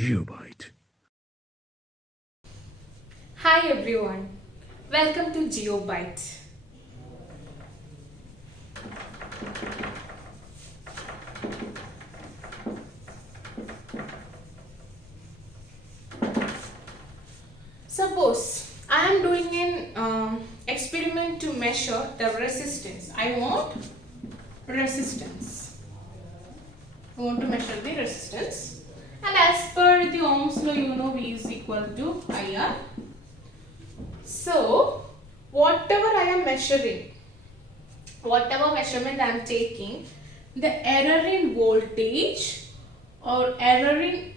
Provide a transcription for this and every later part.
GeopByte. Hi everyone, welcome to GeopByte. Suppose I am doing an experiment to measure the resistance. I want resistance. I want to measure the resistance, and as per the Ohm's law, you know V is equal to IR. So, whatever I am measuring, whatever measurement I am taking, the error in voltage or error in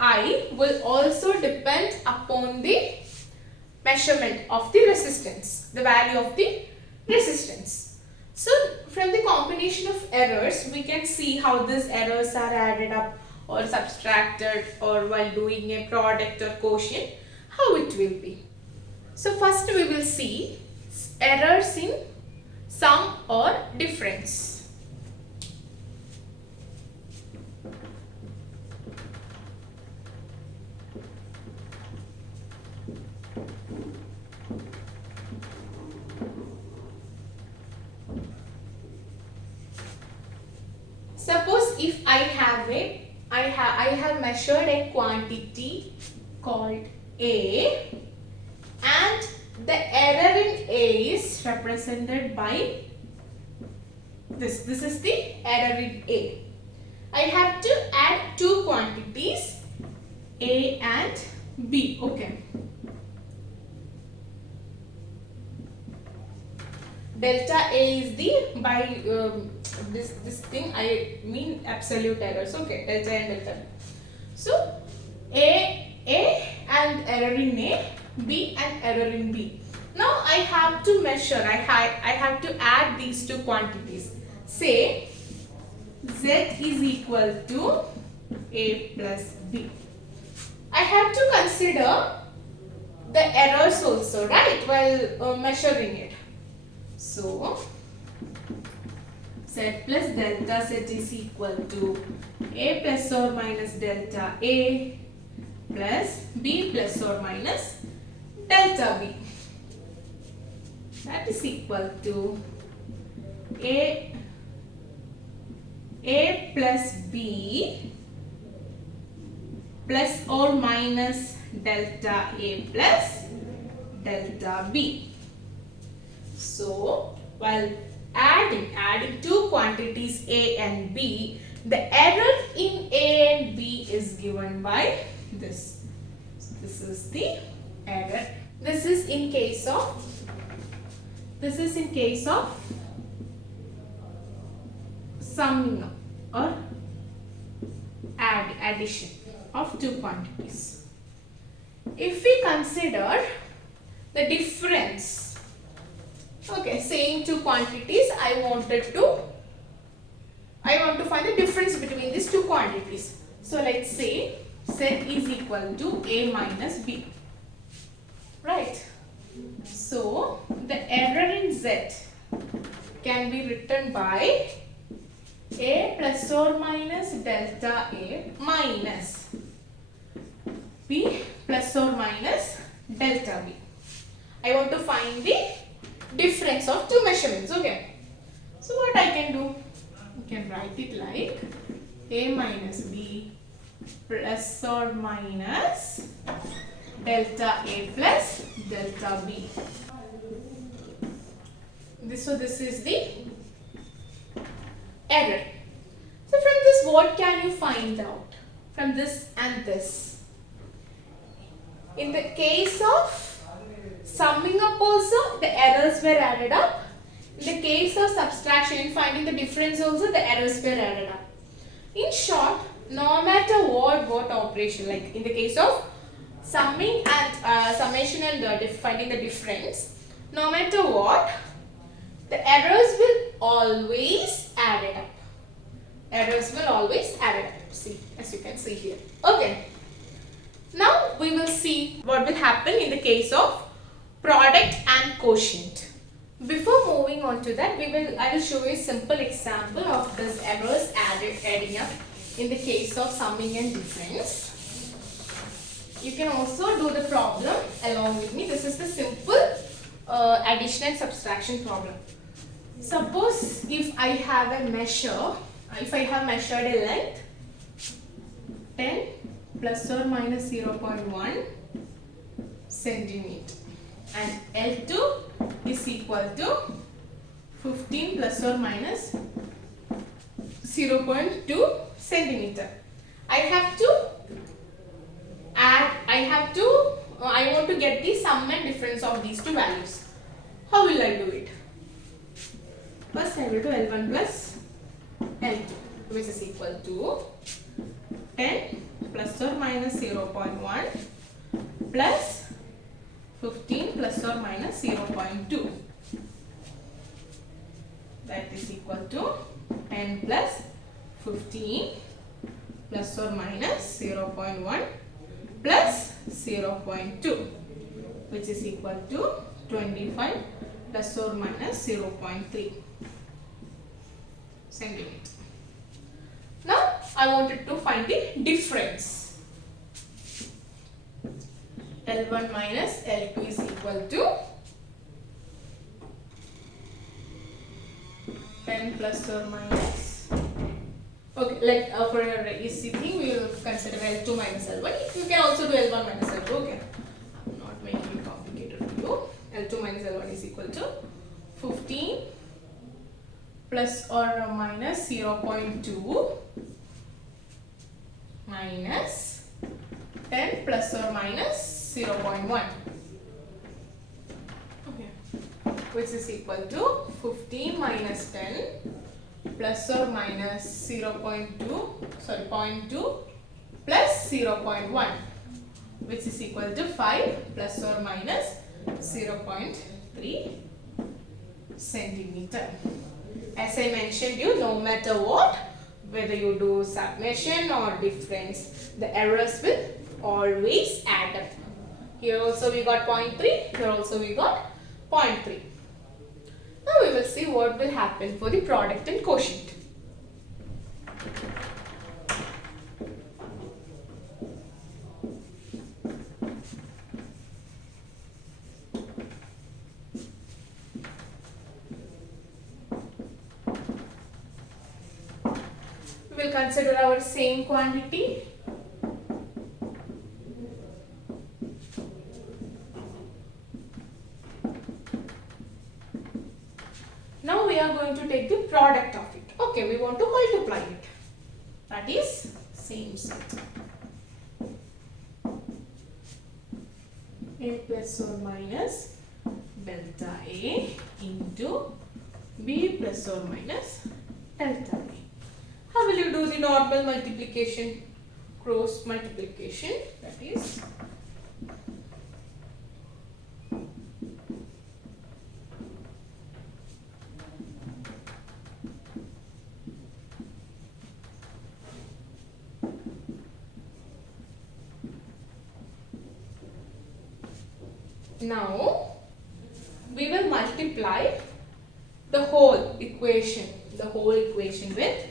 I will also depend upon the measurement of the resistance, the value of the resistance. So, from the combination of errors, we can see how these errors are added up or subtracted, or while doing a product or quotient, how it will be. So first we will see errors in sum or difference. Suppose if I have measured a quantity called A, and the error in A is represented by this. This is the error in A. I have to add two quantities, A and B. Okay. Delta A is the this thing, I mean absolute errors. Okay, delta and delta. So A and error in A, B and error in B. Now I have to measure, I have to add these two quantities. Say Z is equal to A plus B. I have to consider the errors also, right, while measuring it. So Z plus delta Z is equal to A plus or minus delta A plus B plus or minus delta B. That is equal to A plus B plus or minus delta A plus delta B. So, while adding two quantities A and B, the error in A and B is given by this. So, this is the error. This is in case of summing up or addition of two quantities. If we consider the difference, okay, saying two quantities, I want to find the difference between these two quantities. So let's say Z is equal to A minus B, right? So the error in Z can be written by A plus or minus delta A minus B plus or minus delta B. I want to find the difference of two measurements. Okay, so what I can do, you can write it like A minus B plus or minus delta A plus delta B. So this is the error. So from this, what can you find out? From this and this. In the case of summing up also, the errors were added up. In the case of subtraction, in finding the difference also, the errors were added up. In short, no matter what operation, like in the case of summing and summation and finding the difference, no matter what, the errors will always add it up. Errors will always add it up. See, as you can see here. Okay. Now we will see what will happen in the case of product and quotient. Before moving on to that, I will show you a simple example of this errors adding up in the case of summing and difference. you can also do the problem along with me. This is the simple addition and subtraction problem. Suppose if I have a measure, if I have measured a length 10 plus or minus 0.1 centimeter and L2 is equal to 15 plus or minus 0.2 centimeter. I have to add, I want to get the sum and difference of these two values. How will I do it? First I will do L1 plus L2, which is equal to 10 plus or minus 0.1 plus 15 plus or minus 0.2. That is equal to 10 plus 15 plus or minus 0.1 plus 0.2, which is equal to 25 plus or minus 0.3 centimeter. Now I wanted to find the difference. L1 minus L2 is equal to 10 plus or minus. Okay, like for a easy thing, we will consider L2 minus L1. You can also do L1 minus L2. Okay, I'm not making it complicated for you. L2 minus L1 is equal to 15 plus or minus 0.2 minus 10 plus or minus 0.1. Okay, which is equal to 15 minus 10 plus or minus 0.2 plus 0.1, which is equal to 5 plus or minus 0.3 centimeter. As I mentioned you, no matter what, whether you do summation or difference, the errors will always add up. Here also we got 0.3, here also we got 0.3. Now we will see what will happen for the product and quotient. We will consider our same quantity. Now we are going to take the product of it. Okay, we want to multiply it. That is same set. A plus or minus delta A into B plus or minus delta B. How will you do the normal multiplication, cross multiplication? That is now we will multiply the whole equation with.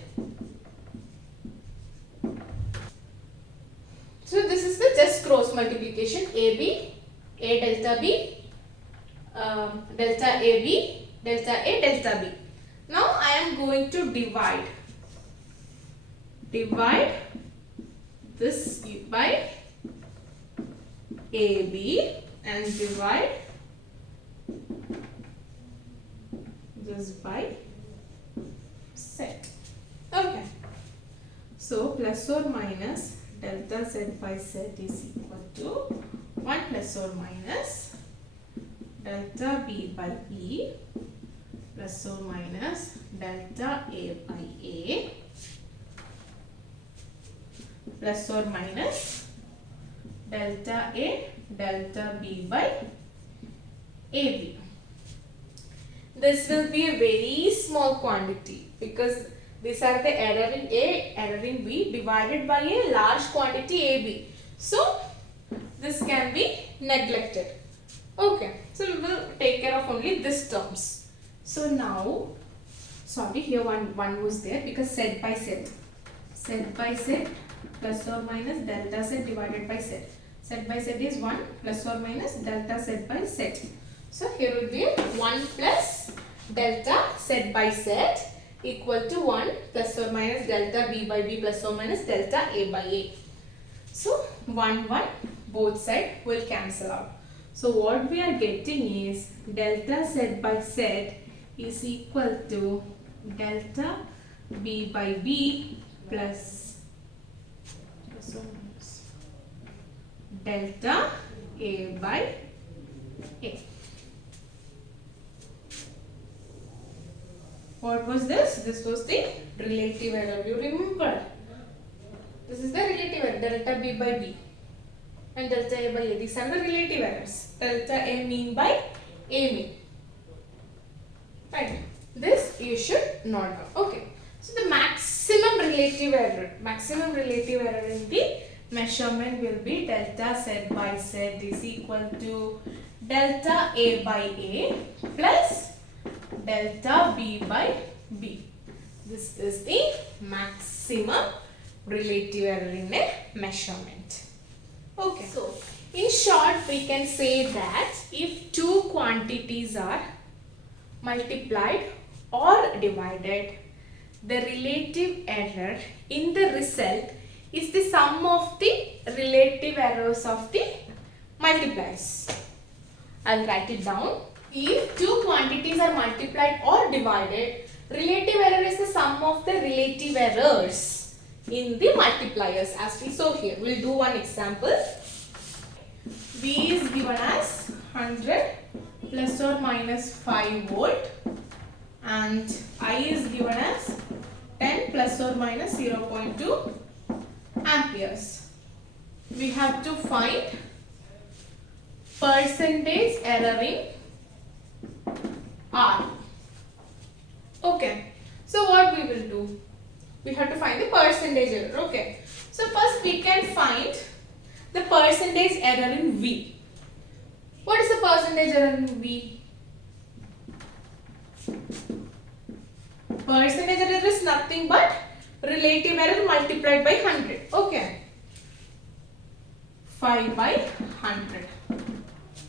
So this is the just cross multiplication, AB, A delta B, delta AB, delta A, delta B. Now I am going to divide this by AB and divide this by set. Okay. So plus or minus delta Z by Z is equal to 1 plus or minus delta B by E plus or minus delta A by A plus or minus delta A delta B by AB. This will be a very small quantity because these are the error in A, error in B divided by a large quantity AB. So this can be neglected. Okay, so we will take care of only this terms. So now, sorry, here one was there because set by set plus or minus delta Z divided by set. Z by Z is 1 plus or minus delta Z by Z. So here will be 1 plus delta Z by Z equal to 1 plus or minus delta B by B plus or minus delta A by A. So 1 both sides will cancel out. So what we are getting is delta Z by Z is equal to delta B by B plus or minus delta A by A. What was this? This was the relative error. You remember? This is the relative error, delta B by B and delta A by A. These are the relative errors. Delta A mean by A mean. Right. This you should note down. Okay. So the maximum relative error in the measurement will be delta Z by Z is equal to delta A by A plus delta B by B. This is the maximum relative error in a measurement. Okay. So, in short, we can say that if two quantities are multiplied or divided, the relative error in the result is the sum of the relative errors of the multipliers. I will write it down. If two quantities are multiplied or divided, relative error is the sum of the relative errors in the multipliers, as we saw here. We will do one example. V is given as 100 plus or minus 5 volt and I is given as 10 plus or minus 0.2 amperes. We have to find percentage error in R. Okay. So what we will do? We have to find the percentage error. Okay. So first we can find the percentage error in V. What is the percentage error in V? Percentage error is nothing but relative error multiplied by 100. Okay. 5 by 100.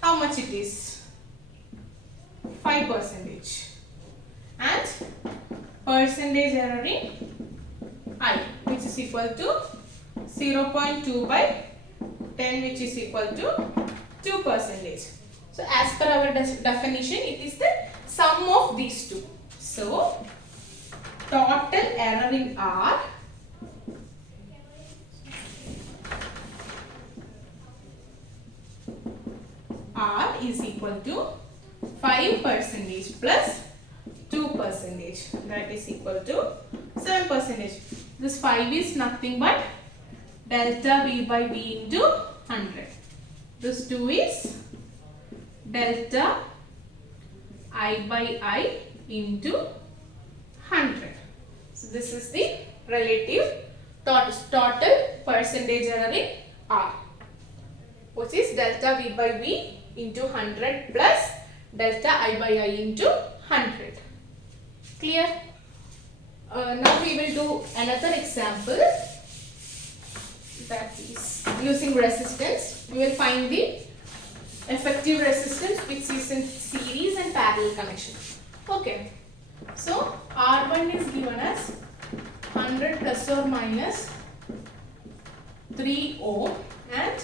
How much it is? 5%. And percentage error in I, which is equal to 0.2 by 10, which is equal to 2%. So as per our definition, it is the sum of these two. So total error in R is equal to 5% plus 2%, that is equal to 7%. This 5 is nothing but delta V by V into 100. This 2 is delta I by I into 100. So this is the relative total percentage error in R, which is delta V by V into 100 plus delta I by I into 100. Clear? Now we will do another example, that is using resistance. We will find the effective resistance which is in series and parallel connection. Okay. So R1 is given as 100 plus or minus 3 ohm and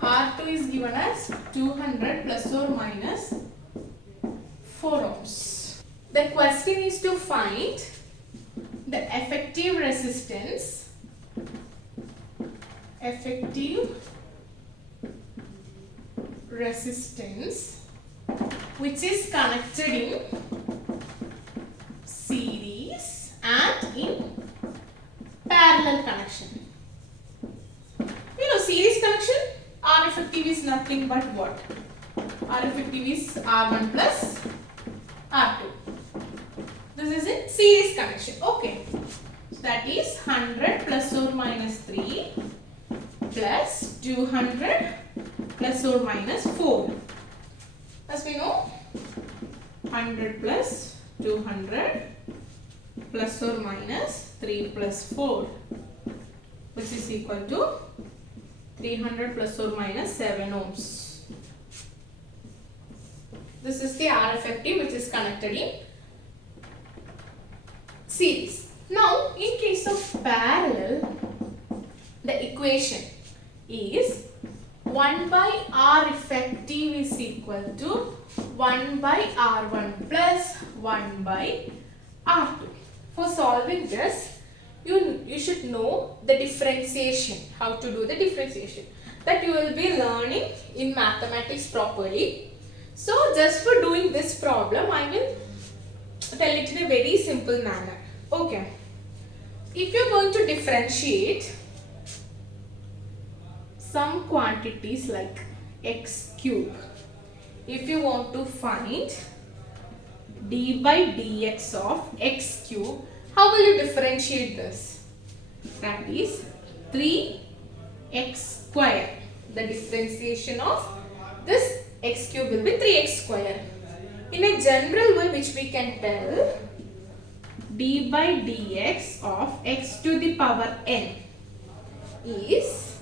R2 is given as 200 plus or minus 4 ohms. The question is to find the effective resistance which is connected in series and in parallel connection. You know, series connection, R effective is nothing but what? R effective is R1 plus R2. This is in series connection. Okay. So that is 100 plus or minus 3 plus 200 plus or minus 4. As we know, 100 plus 200 plus or minus 3 plus 4, which is equal to 300 plus or minus 7 ohms. This is the R effective which is connected in series. Now, in case of parallel, the equation is 1 by R effective is equal to 1 by R1 plus 1 by R2. For solving this, you should know the differentiation, how to do the differentiation that you will be learning in mathematics properly. So, just for doing this problem, I will tell it in a very simple manner. Okay. If you are going to differentiate some quantities like x cube, if you want to find d by dx of x cube, how will you differentiate this? That is 3x square. The differentiation of this x cube will be 3x square. In a general way, which we can tell, d by dx of x to the power n is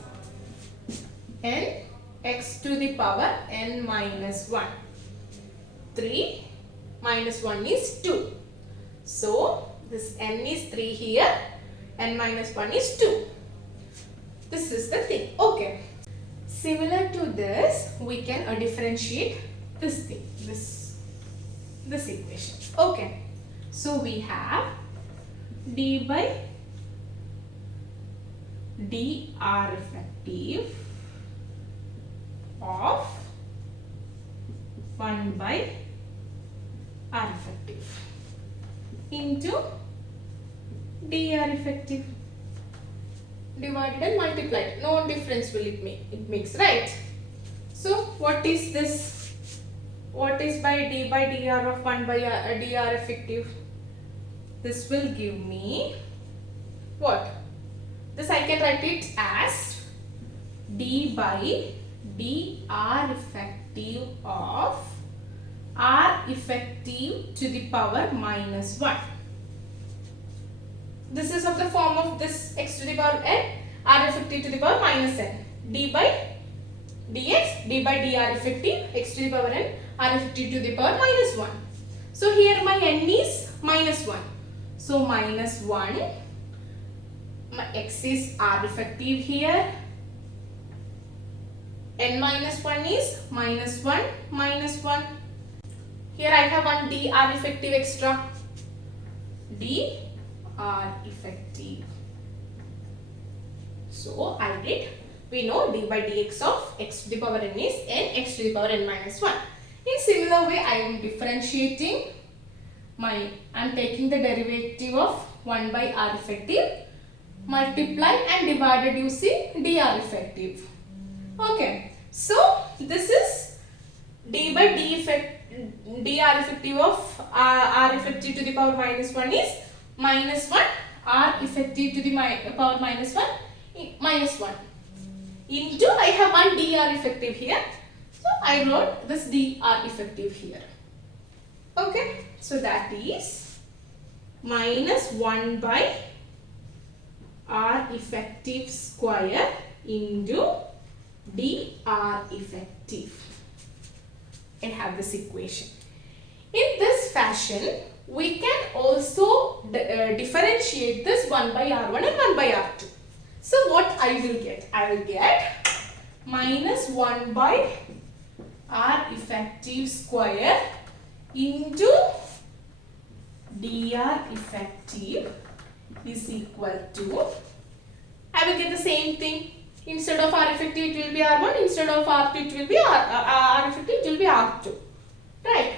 n x to the power n minus 1. 3 minus 1 is 2. So, this n is 3 here, n minus 1 is 2. This is the thing. Okay. Similar to this, we can differentiate this thing, this equation. Okay. So, we have d by dr effective of 1 by R effective into dr effective divided and multiplied. No difference will it makes, right? So, what is this? What is by d by dr of 1 by dr effective? This will give me what? This I can write it as d by dr effective of R effective to the power minus 1. This is of the form of this x to the power n, R effective to the power minus n. D by dx, d by dr effective, x to the power n, R effective to the power minus 1. So, here my n is minus 1. So, minus 1, my x is R effective here, n minus 1 is minus 1, minus 1. Here I have one dr effective extra, dr effective. So, we know d by dx of x to the power n is n, x to the power n minus 1. In similar way, I am differentiating I am taking the derivative of 1 by R effective, multiply and divided using dr effective. Okay. So, this is d by dr effective of R effective to the power minus 1 is minus 1, R effective to the power minus 1 minus 1 into I have one dr effective here. So, I wrote this dr effective here. Okay. So, that is minus 1 by R effective square into dr effective. I have this equation. In this fashion, we can also differentiate this 1 by R1 and 1 by R2. So, what I will get? I will get minus 1 by R effective square into dr effective is equal to, I will get the same thing. Instead of R effective it will be R1, instead of R2 it will be R effective it will be R2. Right?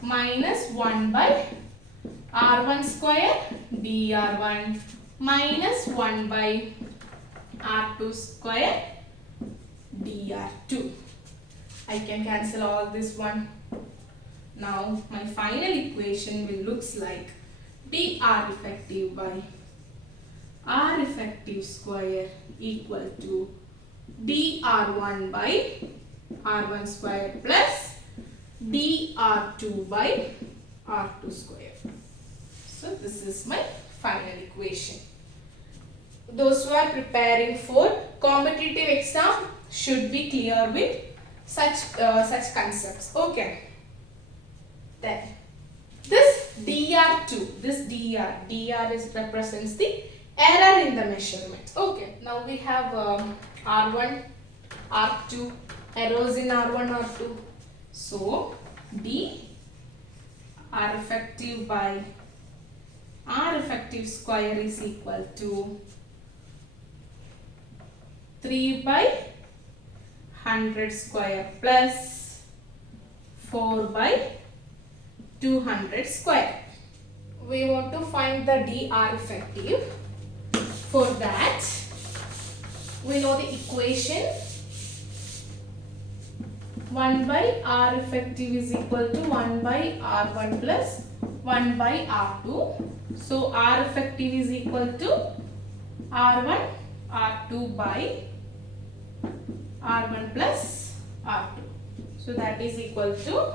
Minus 1 by R1 square dr1 minus 1 by R2 square dr2. I can cancel all this one. Now my final equation will looks like dr effective by R effective square equal to dr1 by R1 square plus dr2 by R2 square. So this is my final equation. Those who are preparing for competitive exam should be clear with such concepts. Okay. Then this dr2, this dr is represents the error in the measurement. Okay. Now we have r1, r2, errors in r1, r2. So d r effective by r effective square is equal to 3 by 100 square plus 4 by 200 square. We want to find the dr effective. For that, we know the equation. 1 by r effective is equal to 1 by r1 plus 1 by r2. So r effective is equal to r1 r2 by r1 plus r2. So that is equal to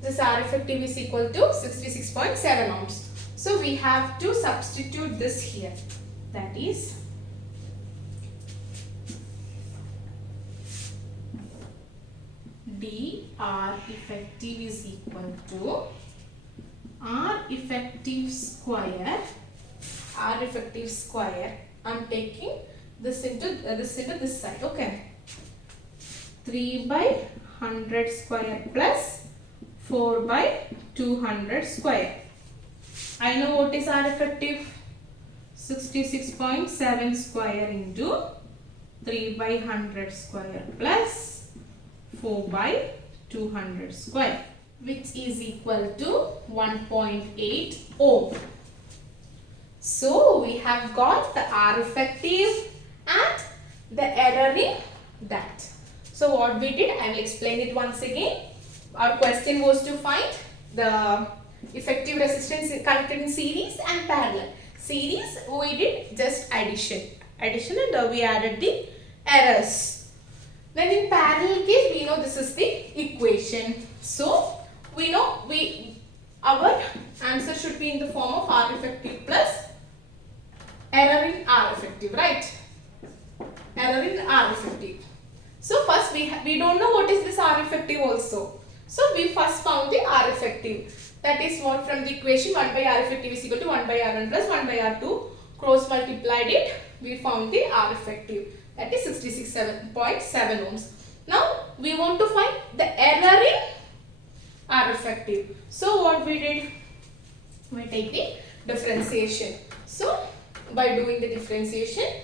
this R effective is equal to 66.7 ohms. So we have to substitute this here. That is dR effective is equal to R effective square. R effective square. I'm taking this into this side. Okay. 3 by 100 square plus 4 by 200 square. I know what is R effective. 66.7 square into 3 by 100 square plus 4 by 200 square, which is equal to 1.8 ohm. So we have got the R effective and the error in that. So what we did, I will explain it once again. Our question was to find the effective resistance connected in series and parallel. Series, we did just addition and we added the errors. Then in parallel case, we know this is the equation. So we know our answer should be in the form of R effective plus error in R effective, right? Error in R effective. So first we don't know what is this R effective also. So we first found the R effective. That is what from the equation 1 by R effective is equal to 1 by R1 plus 1 by R2. Cross multiplied it. We found the R effective. That is 66.7 ohms. Now we want to find the error in R effective. So what we did? We take the differentiation. So by doing the differentiation,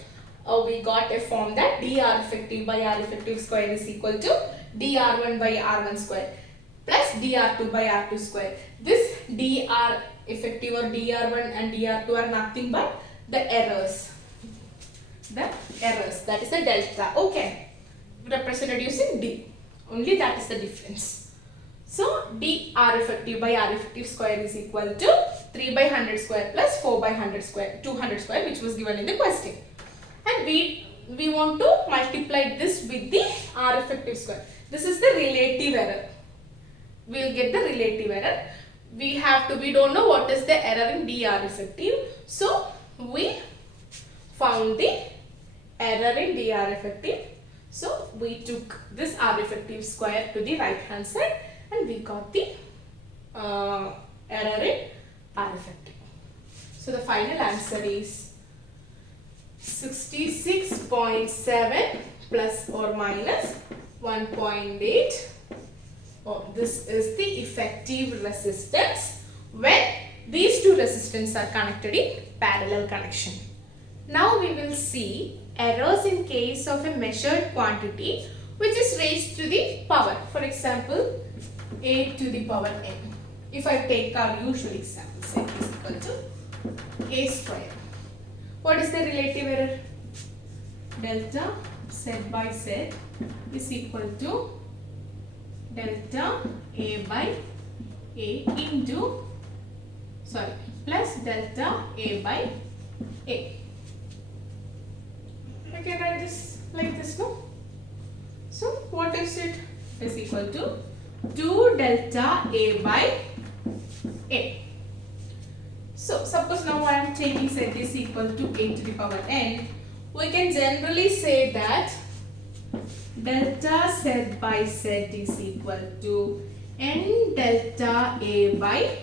we got a form that dR effective by R effective square is equal to dR1 by R1 square plus dR2 by R2 square. This dR effective or dR1 and dR2 are nothing but the errors. That is the delta. Okay. Represented using D. Only that is the difference. So dR effective by R effective square is equal to 3 by 100 square plus 4 by 100 square, 200 square, which was given in the question. And we want to multiply this with the R effective square. This is the relative error. We will get the relative error. We don't know what is the error in dR effective. So we found the error in dR effective. So we took this R effective square to the right hand side and we got the error in R effective. So the final answer is 66.7 plus or minus 1.8. This is the effective resistance when these two resistors are connected in parallel connection. Now we will see errors in case of a measured quantity which is raised to the power. For example, a to the power n. If I take our usual example, say is equal to a square. What is the relative error? Delta Z by Z is equal to delta A by A into plus delta A by A. I can write this like this, no? So what is it? Is equal to 2 delta A by A. So suppose now I am taking z is equal to a to the power n. We can generally say that delta z by z is equal to n delta A by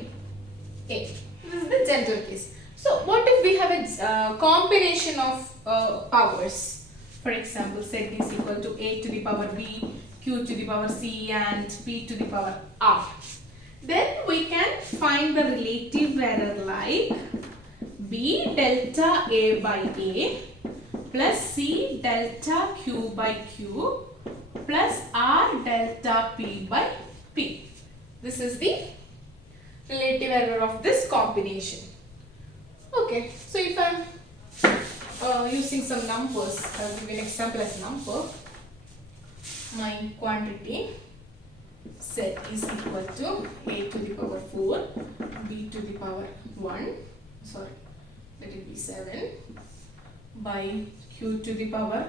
A. This is the general case. So what if we have a combination of powers? For example, z is equal to a to the power b, q to the power c and p to the power r. Then we can find the relative error like b delta A by A plus c delta q by q plus r delta p by p. This is the relative error of this combination. Okay, so if I am using some numbers, I will give an example as a number. My quantity z is equal to a to the power 4, b to the power 1, let it be 7, by q to the power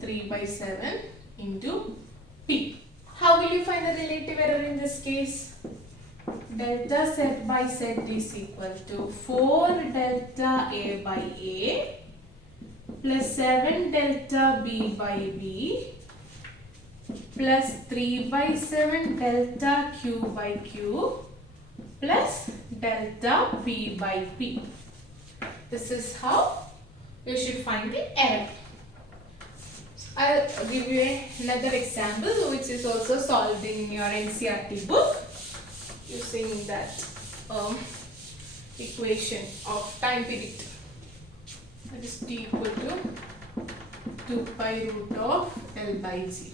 3 by 7 into p. How will you find the relative error in this case? Delta z by z is equal to 4 delta A by A plus 7 delta B by B plus 3 by 7 delta Q by Q plus delta P by P. This is how you should find the error. I'll give you another example which is also solved in your Ncert book using that equation of time period. That is t equal to 2 pi root of L by G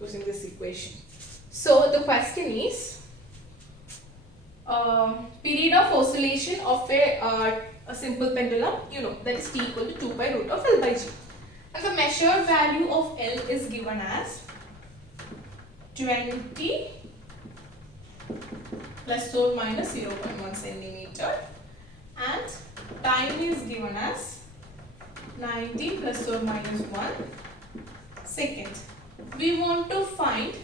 using this equation. So the question is period of oscillation of a simple pendulum, that is t equal to 2 pi root of L by G. And the measured value of L is given as 20 plus or minus 0.1 centimeter and time is given as 90 plus or minus 1 second. We want to find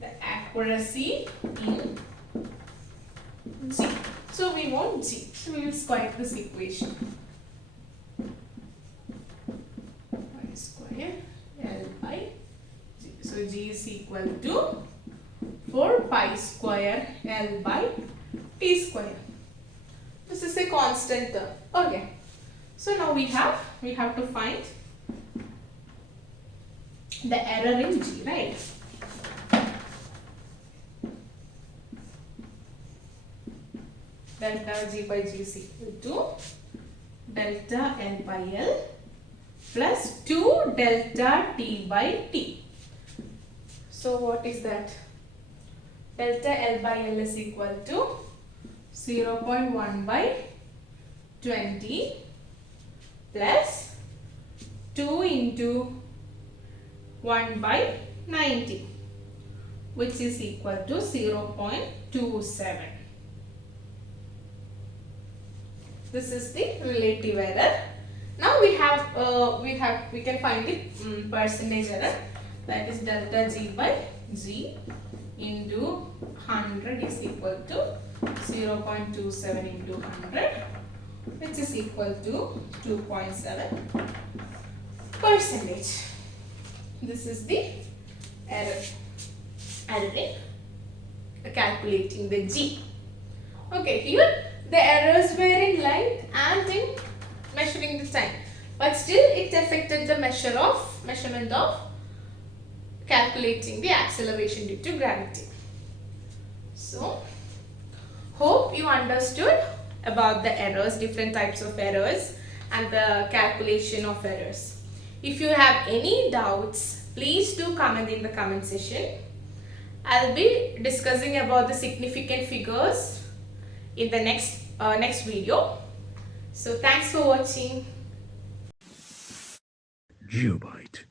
the accuracy in G. So we want G. So we will square this equation. Y square L by G. So G is equal to 4 pi square L by T square. This is a constant term. Okay. So now we have to find the error in G, right? Delta G by G is equal to delta L by L plus 2 delta T by T. So what is that? Delta L by L is equal to 0.1 by 20 plus 2 into 1 by 90, which is equal to 0.27. This is the relative error. Now we can find the percentage error, that is delta G by G into 100 is equal to 0.27 into 100, which is equal to 2.7 percentage. This is the error in calculating the G. Okay, here the errors were in length and in measuring the time, but still it affected the measurement of calculating the acceleration due to gravity. So hope you understood about the errors, different types of errors and the calculation of errors. If you have any doubts, please do comment in the comment section. I'll be discussing about the significant figures in the next video. So thanks for watching. GeopByte.